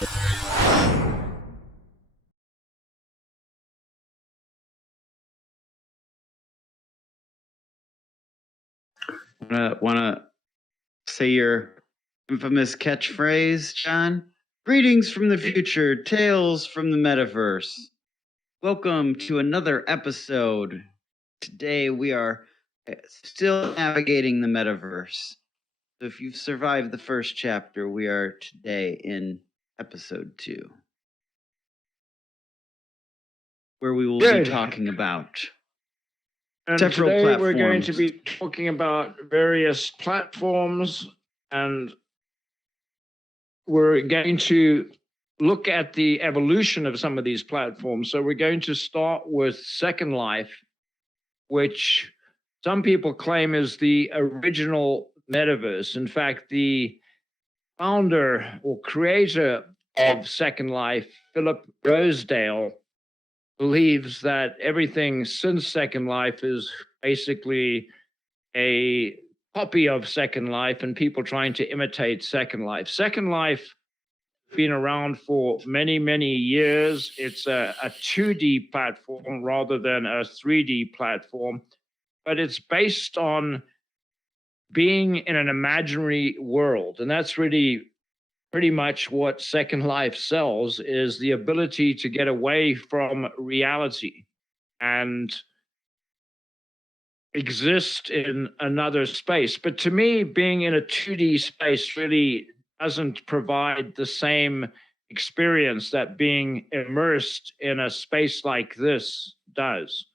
Want to say your infamous catchphrase, John? Greetings from the future, tales from the metaverse. Welcome to another episode. Today we are still navigating the metaverse. So if you've survived the first chapter, we are today in episode 2, where we will be talking about several today platforms. We're going to be talking about various platforms, and we're going to look at the evolution of some of these platforms. So we're going to start with Second Life, which some people claim is the original metaverse. In fact, the founder or creator of Second Life, Philip Rosedale, believes that everything since Second Life is basically a copy of Second Life and people trying to imitate Second Life. Second Life been around for many, many years. It's a 2D platform rather than a 3D platform, but it's based on being in an imaginary world. And that's really pretty much what Second Life sells, is the ability to get away from reality and exist in another space. But to me, being in a 2D space really doesn't provide the same experience that being immersed in a space like this does.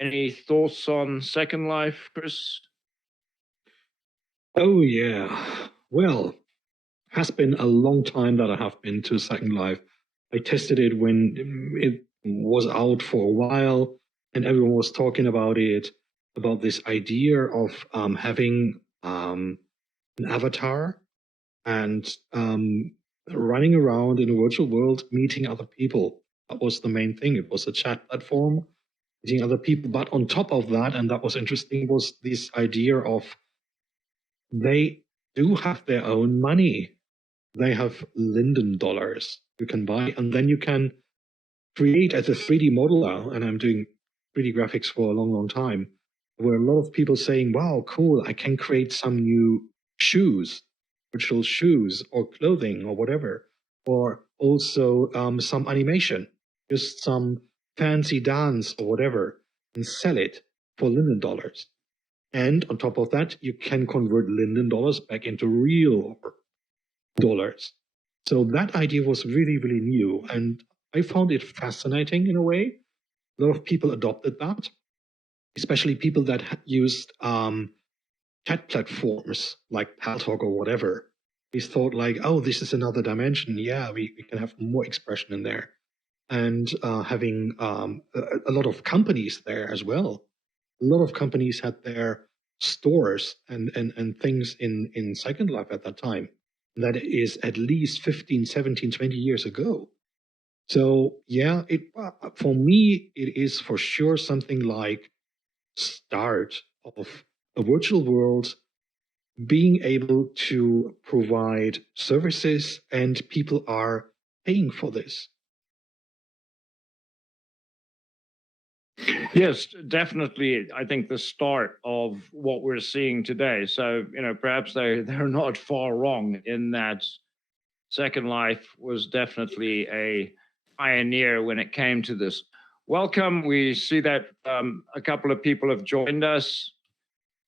Any thoughts on Second Life, Chris? Oh, yeah. Well, has been a long time that I have been to Second Life. I tested it when it was out for a while, and everyone was talking about it, about this idea of having an avatar and running around in a virtual world, meeting other people. That was the main thing. It was a chat platform, meeting other people. But on top of that, and that was interesting, was this idea of they do have their own money. They have Linden dollars you can buy, and then you can create as a 3D model now. And I'm doing 3D graphics for a long, long time, where a lot of people saying, wow, cool, I can create some new shoes, virtual shoes or clothing or whatever, or also some animation, just some fancy dance or whatever, and sell it for Linden dollars. And on top of that, you can convert Linden dollars back into real dollars. So that idea was really, really new. And I found it fascinating in a way. A lot of people adopted that, especially people that used chat platforms like Paltalk or whatever. We thought like, oh, this is another dimension. Yeah, we can have more expression in there. And having a lot of companies there as well. A lot of companies had their stores and things in Second Life at that time. That is at least 15, 17, 20 years ago. So yeah, it for me, it is for sure something like start of a virtual world being able to provide services, and people are paying for this. Yes, definitely. I think the start of what we're seeing today. So, perhaps they're not far wrong in that Second Life was definitely a pioneer when it came to this. Welcome. We see that a couple of people have joined us.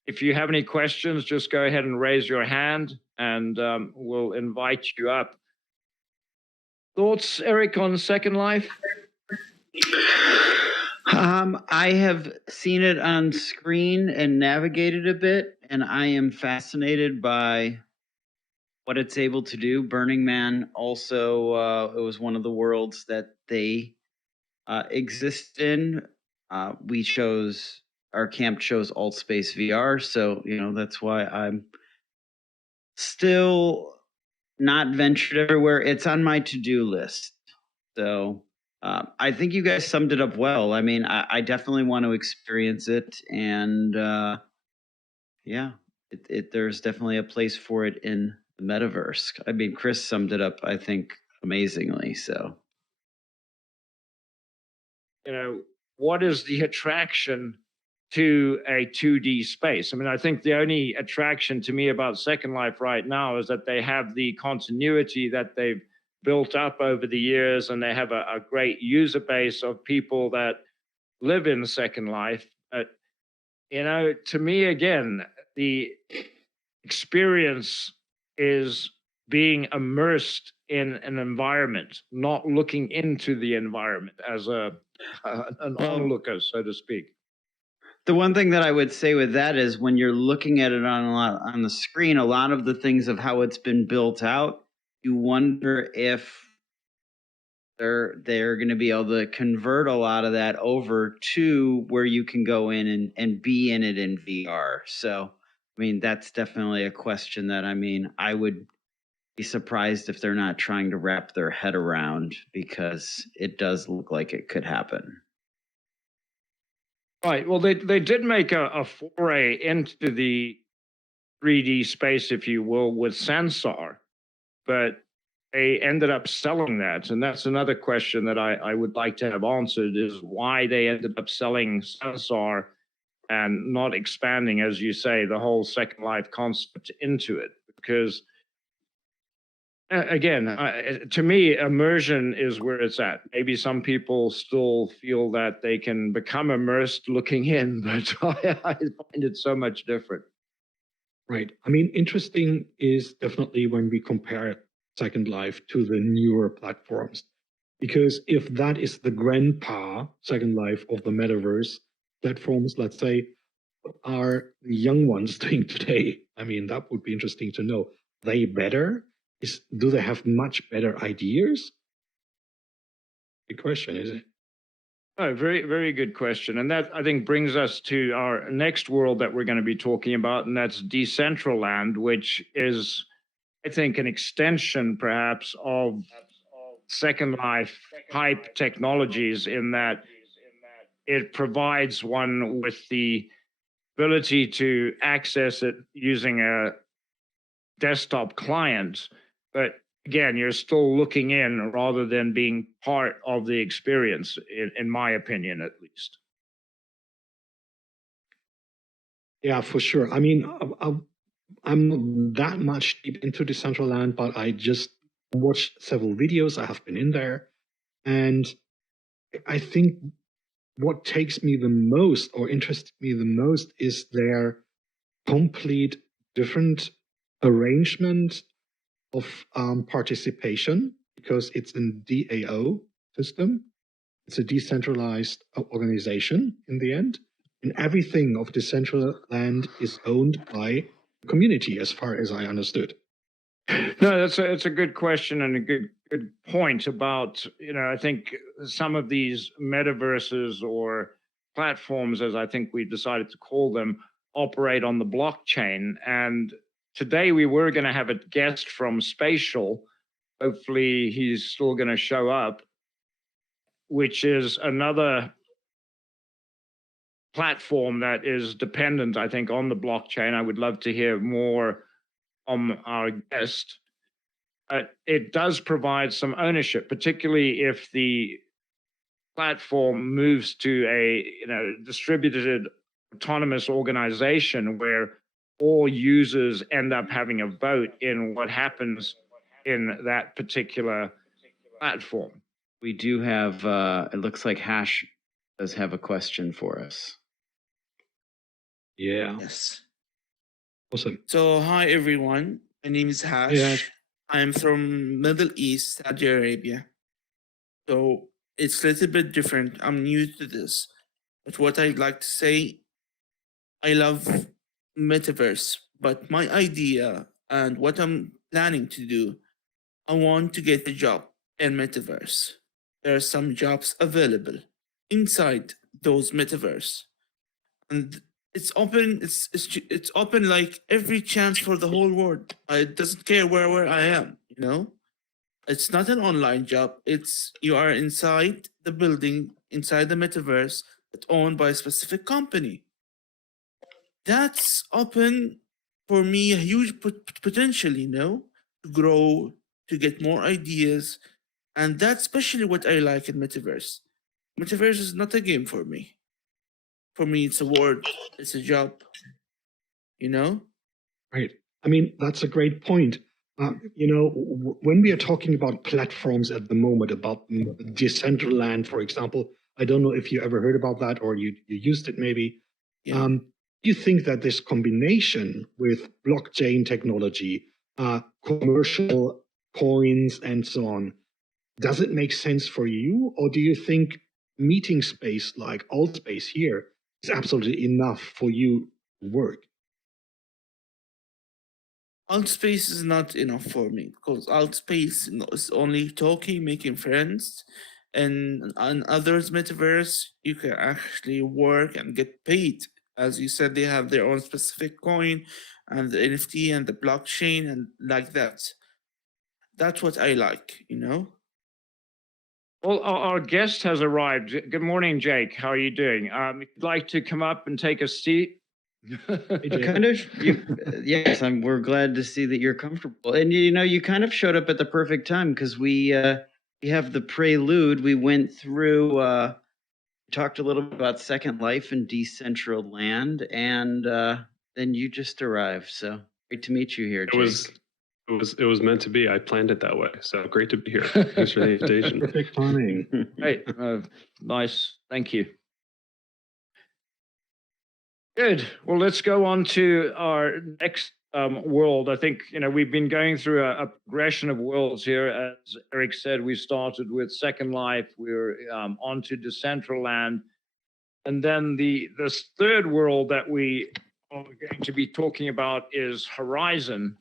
If you have any questions, just go ahead and raise your hand and we'll invite you up. Thoughts, Eric, on Second Life? I have seen it on screen and navigated a bit, and I am fascinated by what it's able to do. Burning Man also, it was one of the worlds that they exist in. Our camp chose AltspaceVR, so that's why I'm still not ventured everywhere. It's on my to-do list. So I think you guys summed it up well. I mean, I definitely want to experience it, and there's definitely a place for it in the metaverse. I mean, Chris summed it up, I think, amazingly so. What is the attraction to a 2D space? I mean, I think the only attraction to me about Second Life right now is that they have the continuity that they've built up over the years, and they have a great user base of people that live in Second Life. But, to me, again, the experience is being immersed in an environment, not looking into the environment as an onlooker, so to speak. The one thing that I would say with that is when you're looking at it on the screen, a lot of the things of how it's been built out, you wonder if they're going to be able to convert a lot of that over to where you can go in and be in it in VR. So, I mean, that's definitely a question that, I would be surprised if they're not trying to wrap their head around, because it does look like it could happen. Right. Well, they did make a foray into the 3D space, if you will, with Sensor, but they ended up selling that. And that's another question that I would like to have answered, is why they ended up selling Sensor and not expanding, as you say, the whole Second Life concept into it. Because again, to me, immersion is where it's at. Maybe some people still feel that they can become immersed looking in, but I find it so much different. Right. I mean, interesting is definitely when we compare Second Life to the newer platforms. Because if that is the grandpa, Second Life, of the Metaverse platforms, let's say, what are the young ones doing today? I mean, that would be interesting to know. Are they better? Do they have much better ideas? Good question, is it? Oh, very, very good question. And that, I think, brings us to our next world that we're going to be talking about, and that's Decentraland, which is, I think, an extension perhaps of Second Life type technologies, in that it provides one with the ability to access it using a desktop client. But again, you're still looking in rather than being part of the experience, in my opinion, at least. Yeah, for sure. I mean, I'm not that much deep into Decentraland, but I just watched several videos. I have been in there. And I think what takes me the most, or interests me the most, is their complete different arrangement of participation, because it's a DAO system. It's a decentralized organization in the end. And everything of Decentraland is owned by the community, as far as I understood. No, that's a good question, and a good point about, I think some of these metaverses or platforms, as I think we decided to call them, operate on the blockchain. And today we were going to have a guest from Spatial. Hopefully he's still going to show up, which is another platform that is dependent, I think, on the blockchain. I would love to hear more from our guest. It does provide some ownership, particularly if the platform moves to a distributed autonomous organization where all users end up having a vote in what happens in that particular platform. We do have, it looks like Hash does have a question for us. Yeah. Yes. Awesome. So, hi everyone. My name is Hash. Hey, Hash. I'm from Middle East, Saudi Arabia. So it's a little bit different. I'm new to this. But what I'd like to say, I love Metaverse. But my idea and what I'm planning to do, I want to get a job in Metaverse. There are some jobs available inside those Metaverse. And it's open. It's open like every chance for the whole world. It doesn't care where I am. It's not an online job. It's you are inside the building, inside the metaverse, that's owned by a specific company. That's open for me a huge potential. To grow, to get more ideas, And that's especially what I like in Metaverse. Metaverse is not a game for me. For me, it's a word, it's a job, you know? Right. I mean, that's a great point. When we are talking about platforms at the moment, about Decentraland, for example, I don't know if you ever heard about that or you used it maybe. Yeah. Do you think that this combination with blockchain technology, commercial coins, and so on, does it make sense for you? Or do you think meeting space like Altspace here is absolutely enough for you to work? Altspace is not enough for me because Altspace is only talking, making friends, and on others metaverse you can actually work and get paid. As you said, they have their own specific coin and the NFT and the blockchain and like that. That's what I like, you know? Well, our guest has arrived. Good morning, Jake. How are you doing? If you'd like to come up and take a seat. Kind of, yes. We're glad to see that you're comfortable, and you kind of showed up at the perfect time because we have the prelude. We went through, talked a little bit about Second Life and Decentraland, and then you just arrived. So great to meet you here, Jake. It was meant to be. I planned it that way. So great to be here. Thanks for the invitation. Perfect timing. Hey, nice. Thank you. Good. Well, let's go on to our next world. I think, we've been going through a progression of worlds here. As Eric said, we started with Second Life. We're on to Decentraland. And then this third world that we are going to be talking about is Horizon,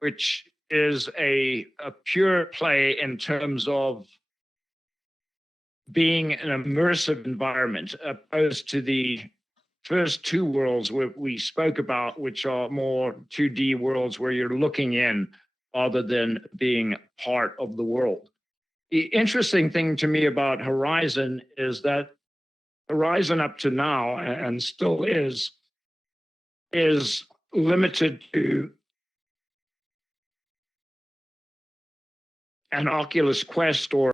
which is a pure play in terms of being an immersive environment, opposed to the first two worlds we spoke about, which are more 2D worlds where you're looking in rather than being part of the world. The interesting thing to me about Horizon is that Horizon up to now, and still is limited to an Oculus Quest or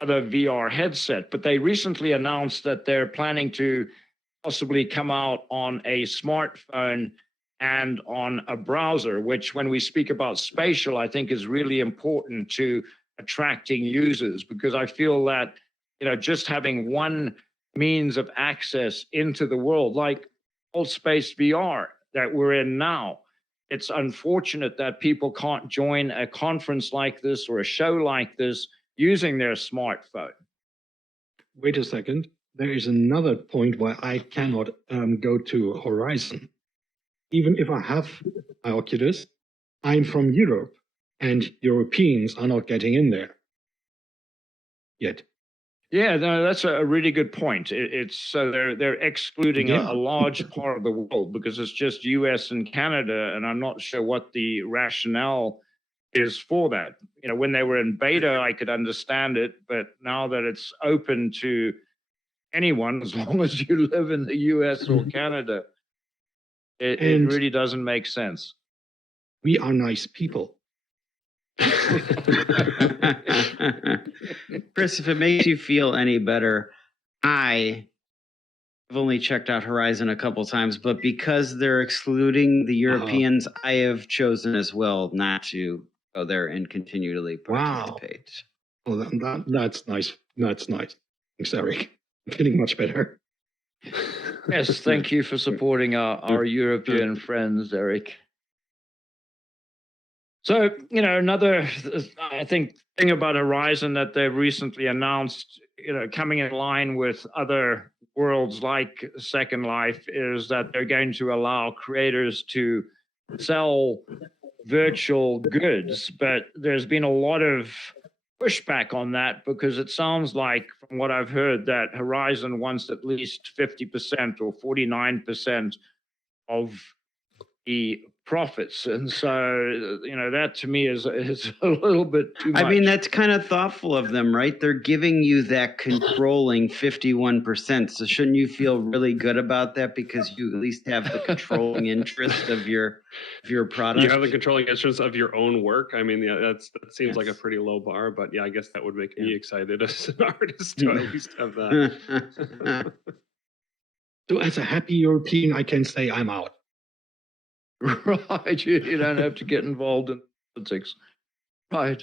other VR headset, but they recently announced that they're planning to possibly come out on a smartphone and on a browser, which when we speak about Spatial, I think is really important to attracting users, because I feel that, just having one means of access into the world, like AltspaceVR that we're in now, it's unfortunate that people can't join a conference like this or a show like this using their smartphone. Wait a second. There is another point why I cannot go to Horizon. Even if I have my Oculus, I'm from Europe, and Europeans are not getting in there yet. Yeah, no, that's a really good point. It's so they're excluding a large part of the world because it's just US and Canada, and I'm not sure what the rationale is for that. When they were in beta, I could understand it, but now that it's open to anyone, as long as you live in the US or Canada, it really doesn't make sense. We are nice people. Chris, if it makes you feel any better, I've only checked out Horizon a couple times, but because they're excluding the Europeans, I have chosen as well not to go there and continually participate. Wow. Well, that's nice. That's nice. Thanks, Eric. I'm feeling much better. Yes, thank you for supporting our European friends, Eric. So, another, I think, thing about Horizon that they've recently announced, coming in line with other worlds like Second Life, is that they're going to allow creators to sell virtual goods. But there's been a lot of pushback on that, because it sounds like, from what I've heard, that Horizon wants at least 50% or 49% of the profits. And so, that to me is a little bit too much. I mean, that's kind of thoughtful of them, right? They're giving you that controlling 51%. So shouldn't you feel really good about that because you at least have the controlling interest of your product? You have the controlling interest of your own work. I mean, yeah, that seems like a Yes. pretty low bar, but yeah, I guess that would make me excited as an artist to at least have that. So as a happy European, I can say I'm out. Right. You don't have to get involved in politics. Right.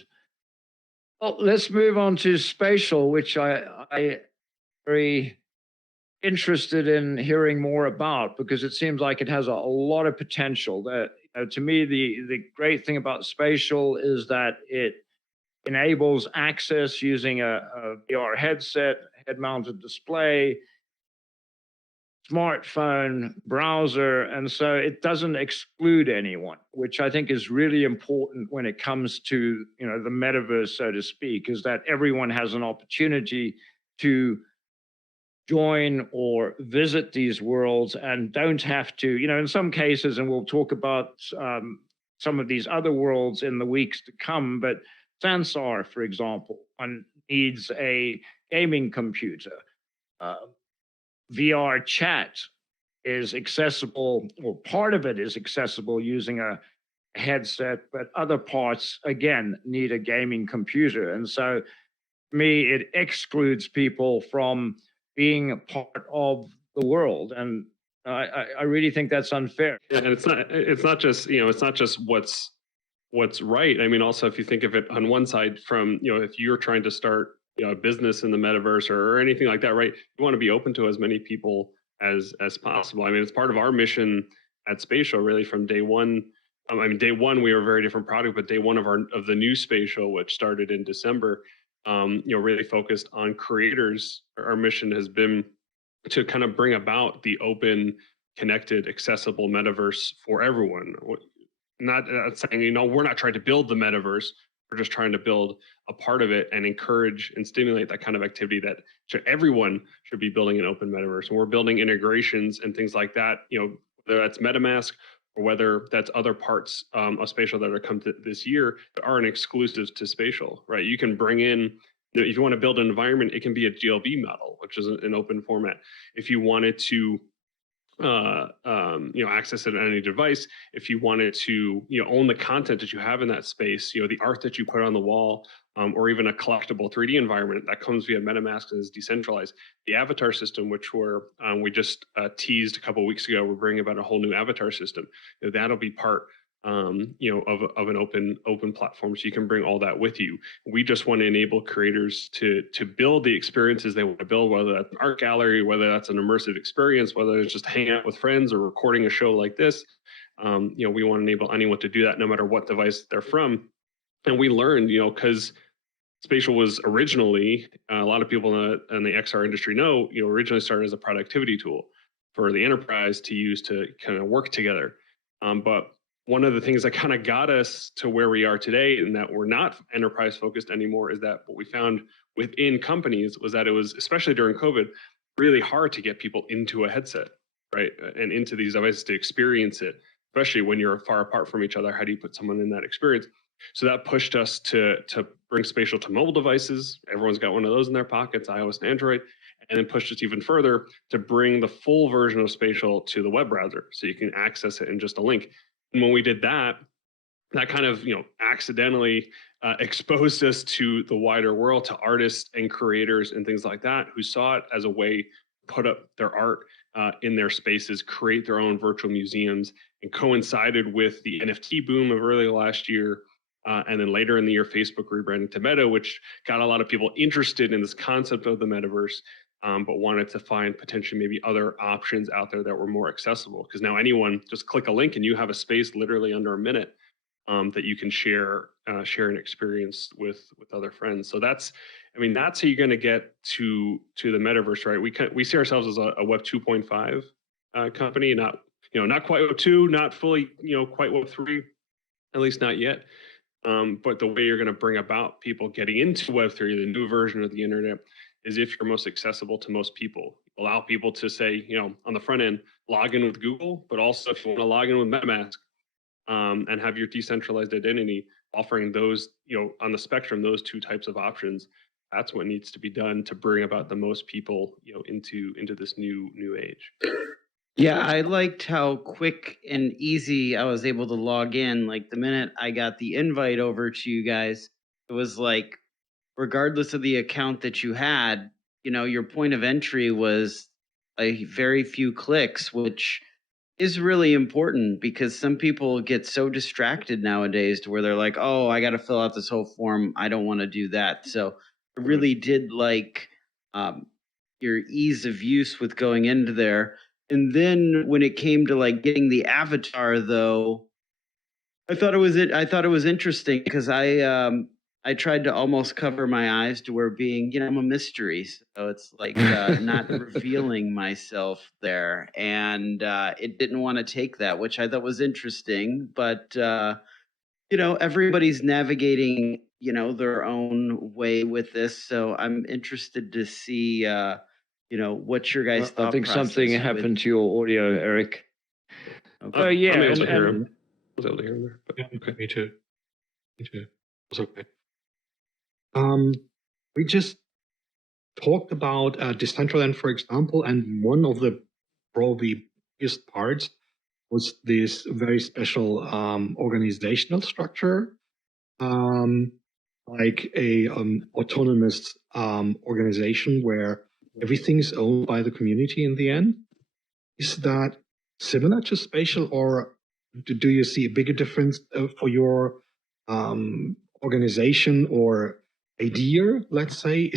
Well, let's move on to Spatial, which I very interested in hearing more about because it seems like it has a lot of potential. That to me, the great thing about Spatial is that it enables access using a VR headset, head-mounted display, smartphone, browser, and so it doesn't exclude anyone, which I think is really important when it comes to the metaverse, so to speak, is that everyone has an opportunity to join or visit these worlds and don't have to, in some cases, and we'll talk about some of these other worlds in the weeks to come, but Sansar, for example, one needs a gaming computer. VR chat is accessible, or part of it is accessible using a headset, but other parts, again, need a gaming computer. And so, to me, it excludes people from being a part of the world. And I really think that's unfair. Yeah, and it's not just what's right. I mean, also if you think of it on one side from, if you're trying to start, a business in the metaverse or anything like that, right? You want to be open to as many people as possible. I mean, it's part of our mission at Spatial, really, from day one. Day one we were a very different product, but day one of the new Spatial, which started in December, really focused on creators. Our mission has been to kind of bring about the open, connected, accessible metaverse for everyone. Not saying, we're not trying to build the metaverse. We're just trying to build a part of it and encourage and stimulate that kind of activity that everyone should be building an open metaverse. And we're building integrations and things like that, whether that's MetaMask or whether that's other parts of Spatial that are come to this year that aren't exclusive to Spatial, right? You can bring in, if you want to build an environment, it can be a GLB model, which is an open format. If you wanted to access it on any device, if you wanted to own the content that you have in that space, the art that you put on the wall, or even a collectible 3D environment that comes via MetaMask and is decentralized. The avatar system, which we just teased a couple of weeks ago, we're bringing about a whole new avatar system. That'll be part of an open platform, so you can bring all that with you. We just want to enable creators to build the experiences they want to build, whether that's an art gallery, whether that's an immersive experience, whether it's just hanging out with friends or recording a show like this. We want to enable anyone to do that, no matter what device they're from. And we learned, because Spatial was originally, a lot of people in the XR industry know, originally started as a productivity tool for the enterprise to use to kind of work together. But one of the things that kind of got us to where we are today, and that we're not enterprise focused anymore, is that what we found within companies was that it was, especially during COVID, really hard to get people into a headset, right? And into these devices to experience it, especially when you're far apart from each other. How do you put someone in that experience? So that pushed us to bring Spatial to mobile devices. Everyone's got one of those in their pockets, iOS and Android, and then pushed us even further to bring the full version of Spatial to the web browser, so you can access it in just a link. And when we did that, that kind of accidentally exposed us to the wider world, to artists and creators and things like that, who saw it as a way to put up their art in their spaces, create their own virtual museums, and coincided with the NFT boom of early last year. And then later in the year, Facebook rebranding to Meta, which got a lot of people interested in this concept of the metaverse, but wanted to find potentially maybe other options out there that were more accessible. Because now anyone just click a link and you have a space literally under a minute that you can share an experience with other friends. So that's how you're going to get to the metaverse, right? We see ourselves as a Web 2.5 company, not quite Web 2, not fully quite Web 3, at least not yet. But the way you're going to bring about people getting into Web3, the new version of the internet, is if you're most accessible to most people. Allow people to say, on the front end, log in with Google, but also if you want to log in with MetaMask, and have your decentralized identity, offering those, on the spectrum, those two types of options. That's what needs to be done to bring about the most people, into this new age. Yeah, I liked how quick and easy I was able to log in. Like the minute I got the invite over to you guys, it was like, regardless of the account that you had, your point of entry was a very few clicks, which is really important because some people get so distracted nowadays to where they're like, oh, I got to fill out this whole form. I don't want to do that. So I really did like your ease of use with going into there. And then when it came to like getting the avatar, though, I thought it was interesting because I tried to almost cover my eyes to where being, I'm a mystery, so it's like not revealing myself there, and it didn't want to take that, which I thought was interesting. But everybody's navigating their own way with this, so I'm interested to see what your guys' thought I think process something happened to your audio, Eric. Okay. Oh yeah, I'm able to hear and him. I was able to hear him there. But, Yeah, okay. me too. Me too. It's okay. We just talked about Decentraland, for example, and one of the probably biggest parts was this very special organizational structure, like a autonomous organization where everything is owned by the community in the end. Is that similar to Spatial, or do you see a bigger difference for your organization or idea? Let's say,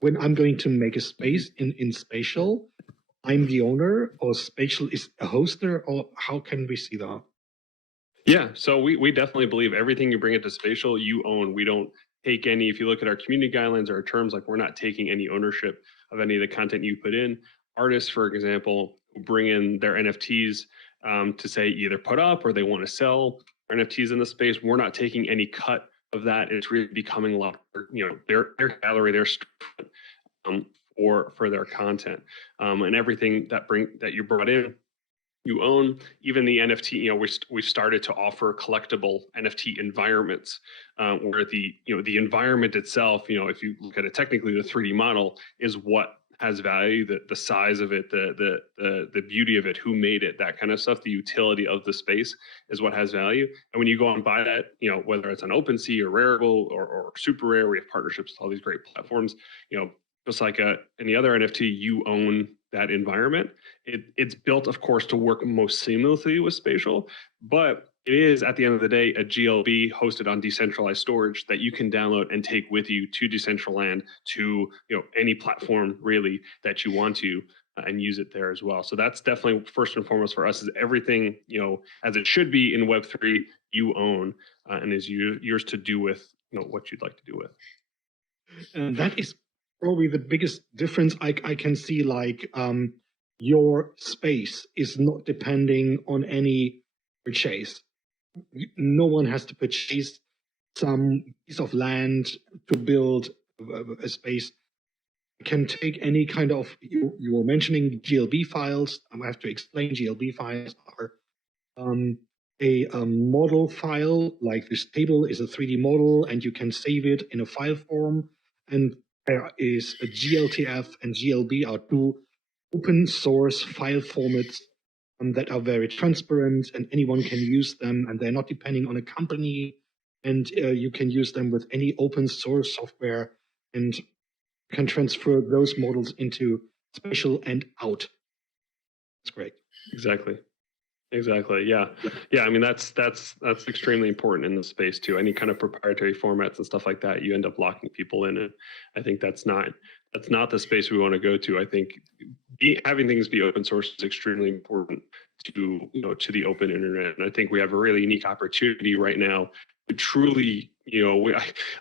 when I'm going to make a space in Spatial, I'm the owner, or Spatial is a hoster, or how can we see that? Yeah, so we definitely believe everything you bring into Spatial, you own. We don't take any, if you look at our community guidelines or our terms, like we're not taking any ownership of any of the content you put in. Artists, for example, who bring in their NFTs to say either put up or they want to sell NFTs in the space, we're not taking any cut of that. It's really becoming their gallery, their for their content, and everything that you brought in, you own. Even the NFT, we've started to offer collectible NFT environments, where the environment itself, if you look at it technically, the 3D model is what has value, the size of it, the beauty of it, who made it, that kind of stuff, the utility of the space is what has value. And when you go and buy that, whether it's on OpenSea or Rarible or Super Rare, we have partnerships with all these great platforms, just like any other NFT, you own that environment. It's built, of course, to work most seamlessly with Spatial, but it is, at the end of the day, a GLB hosted on decentralized storage that you can download and take with you to Decentraland, to any platform really that you want to, and use it there as well. So that's definitely first and foremost for us, is everything as it should be in Web3 you own, and is yours to do with what you'd like to do with. And that is probably the biggest difference I can see. Like your space is not depending on any purchase. No one has to purchase some piece of land to build a space. You can take any kind of, you were mentioning GLB files. I have to explain. GLB files are a model file, like this table is a 3D model, and you can save it in a file form. And there is a GLTF and GLB are two open source file formats that are very transparent, and anyone can use them, and they're not depending on a company, and you can use them with any open source software, and can transfer those models into Spatial and out. That's great. Exactly. Yeah. I mean, that's extremely important in the space too. Any kind of proprietary formats and stuff like that, you end up locking people in, and I think that's not the space we want to go to. I think having things be open source is extremely important to the open internet, and I think we have a really unique opportunity right now to truly,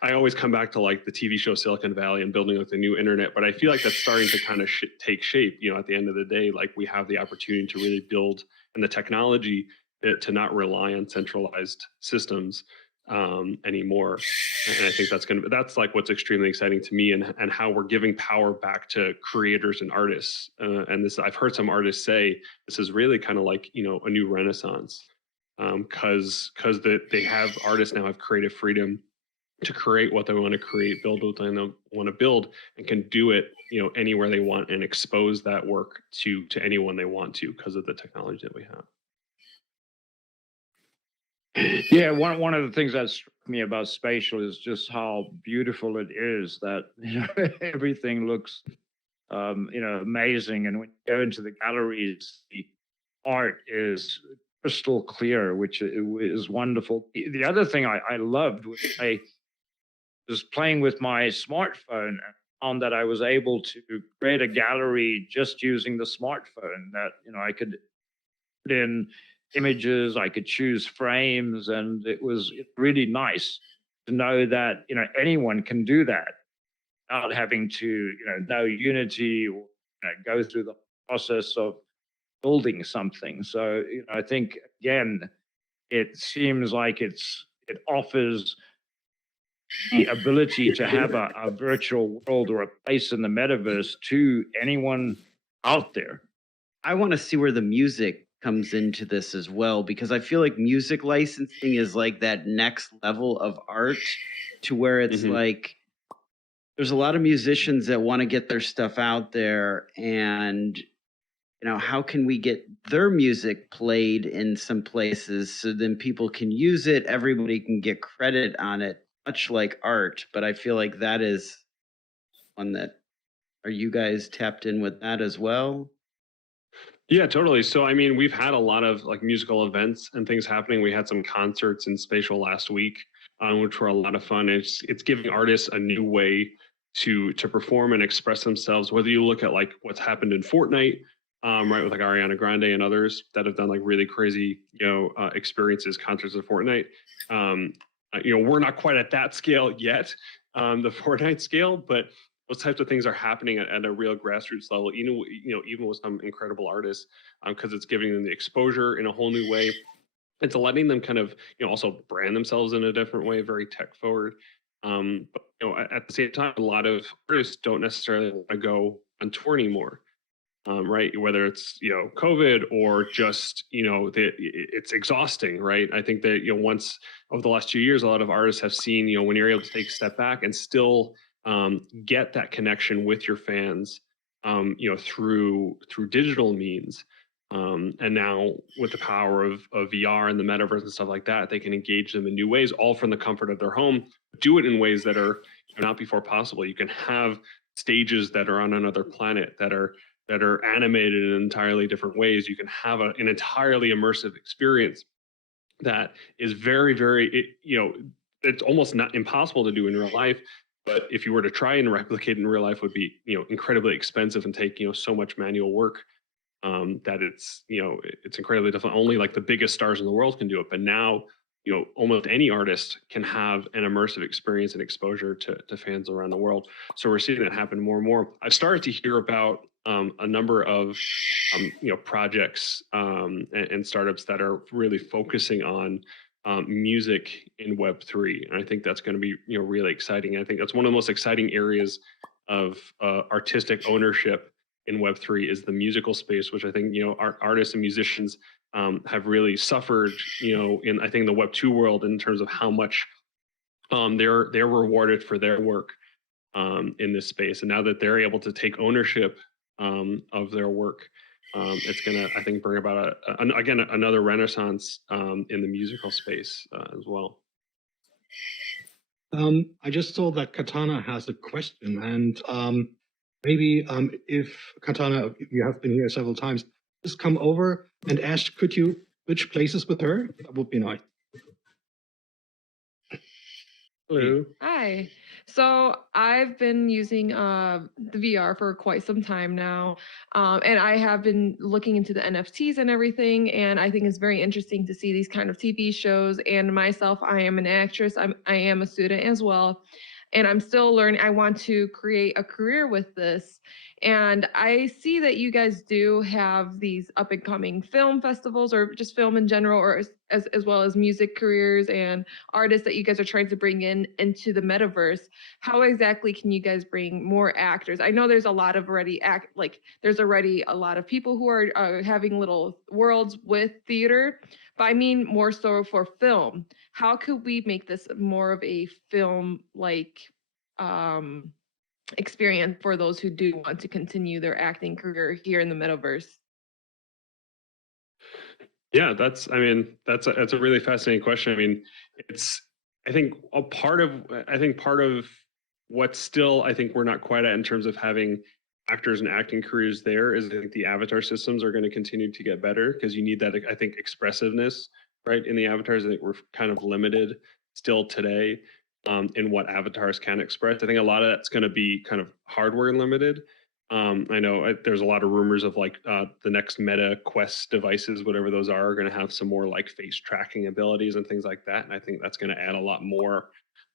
I always come back to like the TV show Silicon Valley and building like the new internet, but I feel like that's starting to kind of take shape. At the end of the day, like we have the opportunity to really build, and the technology to not rely on centralized systems anymore. And I think that's like what's extremely exciting to me, and how we're giving power back to creators and artists. And this, I've heard some artists say, this is really kind of like, a new renaissance. because they have artists now have creative freedom to create what they want to create, build what they want to build, and can do it, anywhere they want and expose that work to anyone they want to because of the technology that we have. Yeah, one of the things that struck me about Spatial is just how beautiful it is. That everything looks, amazing, and when you go into the galleries, the art is crystal clear, which is wonderful. The other thing I loved was I was playing with my smartphone and found that I was able to create a gallery just using the smartphone. That I could put in images, I could choose frames, and it was really nice to know that anyone can do that without having to know Unity or go through the process of building something. So I think again, it seems like it offers the ability to have a virtual world or a place in the metaverse to anyone out there. I want to see where the music comes into this as well, because I feel like music licensing is like that next level of art, to where it's like there's a lot of musicians that want to get their stuff out there, and how can we get their music played in some places so then people can use it, everybody can get credit on it, much like art. But I feel like that is one that, are you guys tapped in with that as well? Yeah, totally. So, I mean, we've had a lot of like musical events and things happening. We had some concerts in Spatial last week, which were a lot of fun. It's giving artists a new way to perform and express themselves. Whether you look at like what's happened in Fortnite, right, with like Ariana Grande and others that have done like really crazy, experiences, concerts of Fortnite. We're not quite at that scale yet, the Fortnite scale, but those types of things are happening at a real grassroots level, even with some incredible artists, because it's giving them the exposure in a whole new way. It's letting them kind of, also brand themselves in a different way, very tech forward. But at the same time, a lot of artists don't necessarily want to go on tour anymore, right? Whether it's COVID or just it's exhausting, right? I think that once over the last 2 years, a lot of artists have seen when you're able to take a step back and still get that connection with your fans, through digital means. And now with the power of VR and the metaverse and stuff like that, they can engage them in new ways, all from the comfort of their home, do it in ways that are not before possible. You can have stages that are on another planet that are animated in entirely different ways. You can have an entirely immersive experience that is very, very, it's almost not impossible to do in real life. But if you were to try and replicate in real life, would be incredibly expensive and take so much manual work, that it's incredibly difficult. Only like the biggest stars in the world can do it. But now almost any artist can have an immersive experience and exposure to fans around the world. So we're seeing that happen more and more. I've started to hear about a number of projects and startups that are really focusing on music in Web3, and I think that's going to be really exciting. I think that's one of the most exciting areas of artistic ownership in Web3 is the musical space, which I think artists and musicians have really suffered in I think the Web2 world in terms of how much they're rewarded for their work in this space, and now that they're able to take ownership of their work, it's going to, I think, bring about again another renaissance in the musical space as well. I just saw that Katana has a question, and maybe if Katana, you have been here several times, just come over and ask, could you switch places with her? That would be nice. Hello. Hi. So I've been using the VR for quite some time now, and I have been looking into the NFTs and everything. And I think it's very interesting to see these kind of TV shows. And myself, I am an actress. I am a student as well. and I'm still learning. I want to create a career with this. And I see that you guys do have these up and coming film festivals, or just film in general, or as well as music careers and artists that you guys are trying to bring in into the metaverse. How exactly can you guys bring more actors? I know there's a lot of there's already a lot of people who are having little worlds with theater, but I mean more so for film. How could we make this more of a film experience for those who do want to continue their acting career here in the metaverse? Yeah, that's a really fascinating question. I mean, it's I think part of what still I think we're not quite at in terms of having actors and acting careers there is I think the avatar systems are going to continue to get better because you need that, I think, expressiveness, right, in the avatars. I think we're kind of limited still today in what avatars can express. I think a lot of that's going to be kind of hardware limited. I know there's a lot of rumors of like the next Meta Quest devices, whatever those are going to have some more like face tracking abilities and things like that. And I think that's going to add a lot more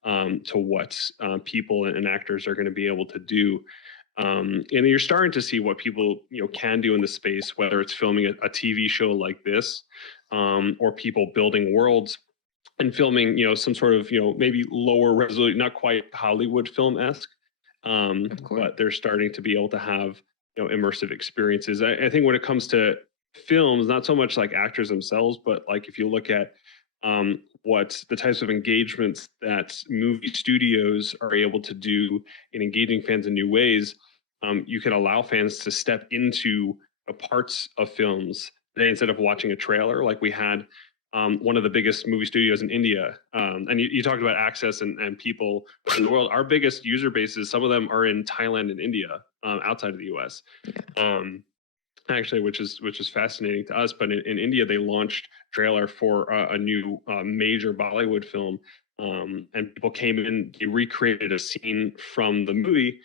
to what people and actors are going to be able to do. And you're starting to see what people can do in the space, whether it's filming a TV show like this, or people building worlds and filming some sort of maybe lower resolution, not quite Hollywood film-esque, but they're starting to be able to have immersive experiences. I think when it comes to films, not so much like actors themselves, but like if you look at what the types of engagements that movie studios are able to do in engaging fans in new ways, you can allow fans to step into parts of films today instead of watching a trailer like we had one of the biggest movie studios in India. And you talked about access and people in the world. Our biggest user bases, some of them are in Thailand and India, outside of the US. Actually, which is fascinating to us. But in India, they launched trailer for a new major Bollywood film. And people came in, they recreated a scene from the movie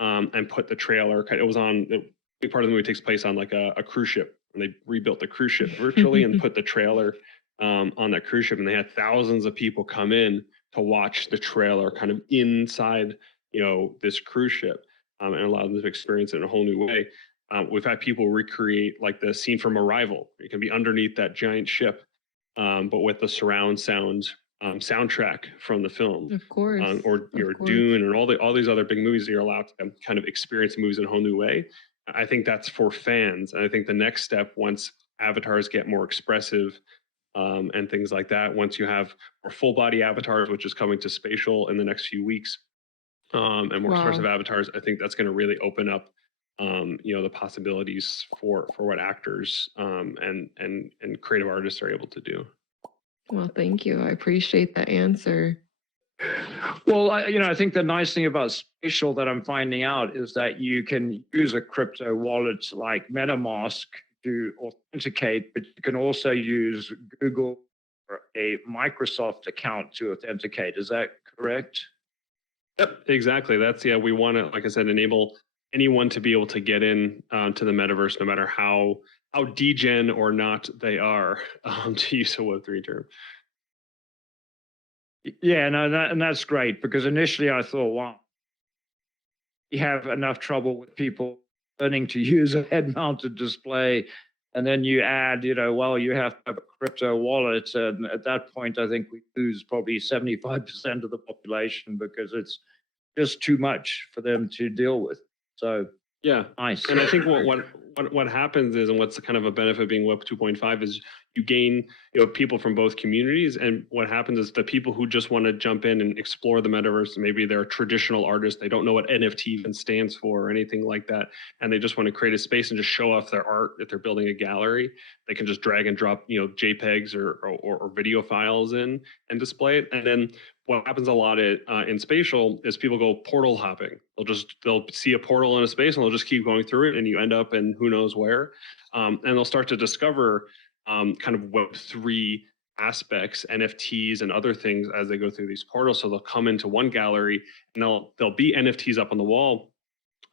and put the trailer. It was on, the big part of the movie takes place on like a cruise ship. And they rebuilt the cruise ship virtually and put the trailer on that cruise ship, and they had thousands of people come in to watch the trailer kind of inside this cruise ship, and allow them to experience it in a whole new way. We've had people recreate like the scene from Arrival. You can be underneath that giant ship, but with the surround sound soundtrack from the film, Of course, or Dune and all these other big movies that you're allowed to kind of experience movies in a whole new way. I think that's for fans, and I think the next step, once avatars get more expressive and things like that, once you have more full body avatars, which is coming to Spatial in the next few weeks, and more expressive avatars, I think that's going to really open up the possibilities for what actors and creative artists are able to do. Well, thank you. I appreciate that answer. Well, I think the nice thing about Spatial that I'm finding out is that you can use a crypto wallet like MetaMask to authenticate, but you can also use Google or a Microsoft account to authenticate. Is that correct? Yep, exactly. That's, we want to, like I said, enable anyone to be able to get in to the metaverse, no matter how degen or not they are, to use a Web3 term. Yeah, no, and that's great, because initially I thought, wow, you have enough trouble with people learning to use a head-mounted display, and then you add, well, you have to have a crypto wallet, and at that point, I think we lose probably 75% of the population because it's just too much for them to deal with. So yeah, nice. And I think what happens is, and what's kind of a benefit of being Web 2.5 is you gain people from both communities, and what happens is the people who just want to jump in and explore the metaverse, maybe they're a traditional artist, they don't know what NFT even stands for or anything like that, and they just want to create a space and just show off their art. If they're building a gallery, they can just drag and drop JPEGs or video files in and display it. And then what happens a lot in Spatial is people go portal hopping. They'll see a portal in a space and they'll just keep going through it, and you end up in who knows where, and they'll start to discover kind of Web3 aspects, NFTs and other things as they go through these portals. So they'll come into one gallery and there'll be NFTs up on the wall.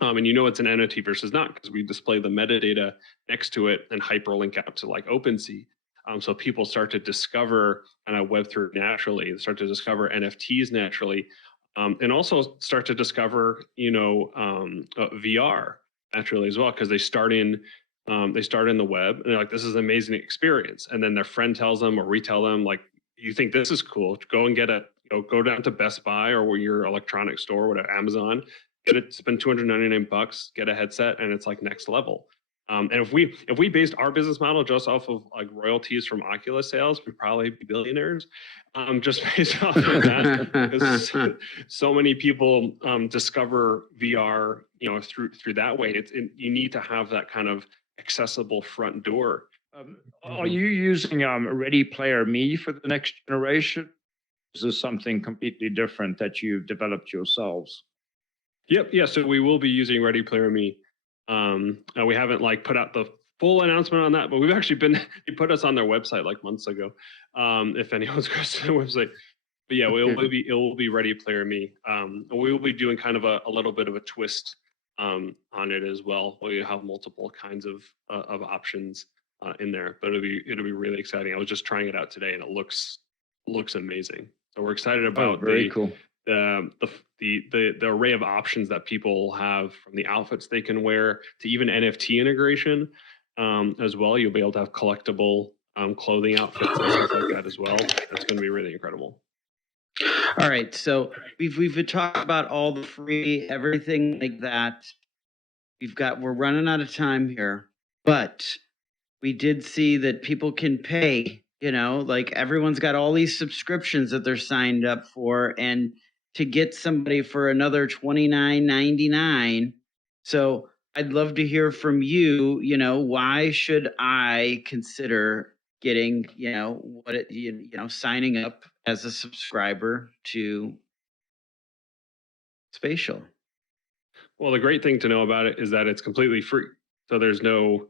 And it's an NFT versus not, because we display the metadata next to it and hyperlink out to like OpenSea. So people start to discover Web3 naturally, start to discover NFTs naturally. and also start to discover, VR naturally as well, because they start in the web and they're like, this is an amazing experience, and then their friend tells them, or we tell them, like, you think this is cool, go and go down to Best Buy or your electronics store, whatever, Amazon, spend $299, get a headset, and it's like next level. And if we based our business model just off of like royalties from Oculus sales, we'd probably be billionaires, just based off of that. Because so many people discover VR, through that way. You need to have that kind of accessible front door. Are you using Ready Player Me for the next generation? Is this something completely different that you've developed yourselves? Yep. Yeah. So we will be using Ready Player Me. We haven't like put out the full announcement on that, but we've actually they put us on their website like months ago. If anyone's goes to the website, but yeah, it will be Ready Player Me. We will be doing kind of a little bit of a twist on it as well. We have multiple kinds of options in there, but it'll be really exciting. I was just trying it out today, and it looks amazing. So we're excited about cool. the array of options that people have, from the outfits they can wear to even NFT integration as well. You'll be able to have collectible clothing outfits and stuff like that as well. That's going to be really incredible. All right, so we've talked about all the free everything like that. We're running out of time here, but we did see that people can pay. Like everyone's got all these subscriptions that they're signed up for, and to get somebody for another $29.99. So I'd love to hear from you. Why should I consider getting, signing up as a subscriber to Spatial? Well, the great thing to know about it is that it's completely free. So there's no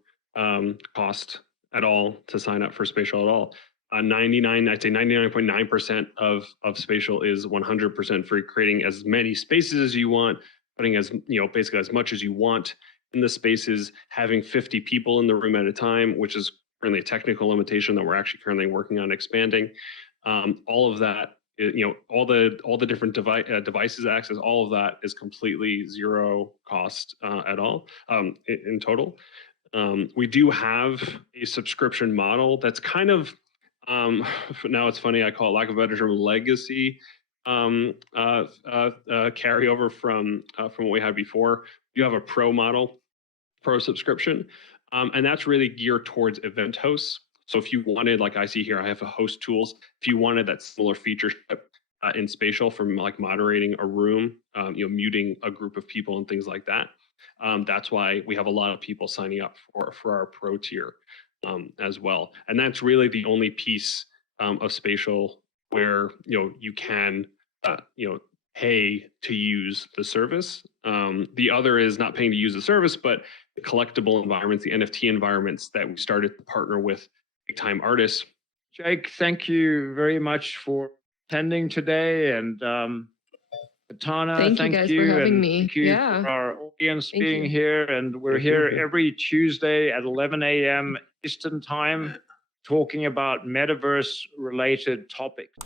cost at all to sign up for Spatial at all. I'd say 99.9% of Spatial is 100% free, creating as many spaces as you want, putting basically as much as you want in the spaces, having 50 people in the room at a time, which is currently a technical limitation that we're actually currently working on expanding. All of that, all the different devices access, all of that is completely zero cost at all in total. We do have a subscription model that's kind of, now it's funny, I call it, lack of a better term, legacy carryover from what we had before. You have a pro subscription, and that's really geared towards event hosts. So if you wanted, like I see here, I have a host tools. If you wanted that similar feature in Spatial, from like moderating a room, muting a group of people and things like that. That's why we have a lot of people signing up for our pro tier as well. And that's really the only piece of Spatial where you can pay to use the service. The other is not paying to use the service, but the collectible environments, the NFT environments that we started to partner with big time artists. Jake, thank you very much for attending today, and Katana, Thank you guys for having me. Thank you for our audience being here. And we're here every Tuesday at 11 a.m. Eastern Time, talking about metaverse related topics.